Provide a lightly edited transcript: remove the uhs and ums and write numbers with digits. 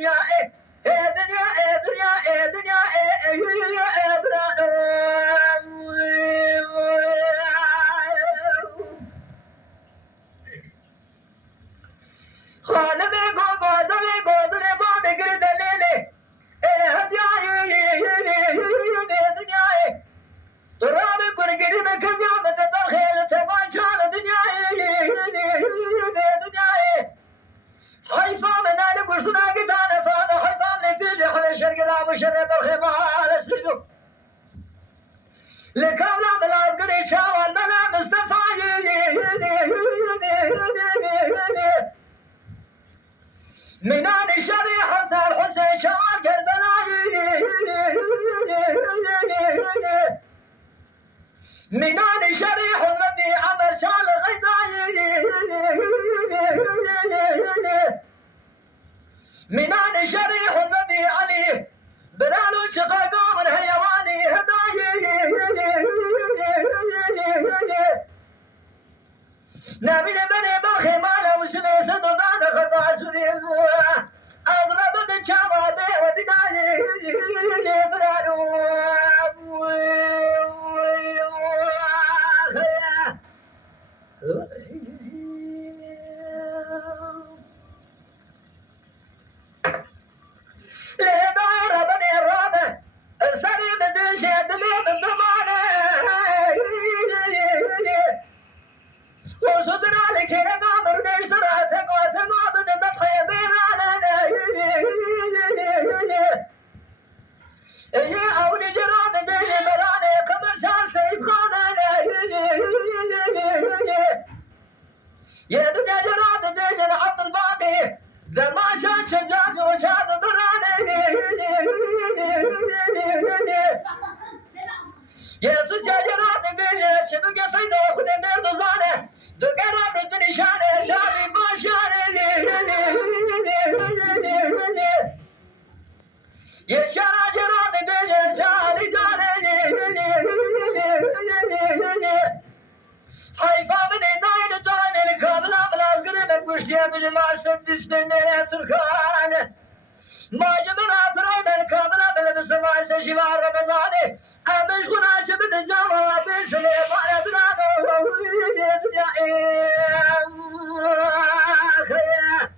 dünya dünya dünya dünya Halime gozale gozale bade gir delele hadiya dünya Rabbim kur gir me kıyamet der khel tebaşal dünya dünya Hayfa menale kursuna gidane fada hayfa ne dili hale şergela bu şeref khimale sujud lekavla belaz gri şaval bela Mustafa Minan şerri Hasan Hüseyin şaval Kerbela Minan şerri Hürreti Amer şal Gıydai Minan şerri Hürreti Ali Belalu çıkardı من heyvani Hedayi Nebine beni bakı mala Vüşüne sedodane Khata süriyem Azradı çavadı Odidayi Belalu يا دنيا جراد الدنيا العطر الباقي زمان شان شجاج وشاد ضراني يا سجا جراد الدنيا شبك فيدا وخذ النير ضزانه ذكرى بالدنيا شانه شابي باشانه يا شارع جراد الدنيا شالي جانه حيفا من النايل الزاني الكابلا بلا قريبك وشيا بالمعشب تشتني تركان ما جبنا فريد الكابلا بلا بسماع سجمع رمضاني أمش خنا شبت الجواب سليمان أدراغو يا خيا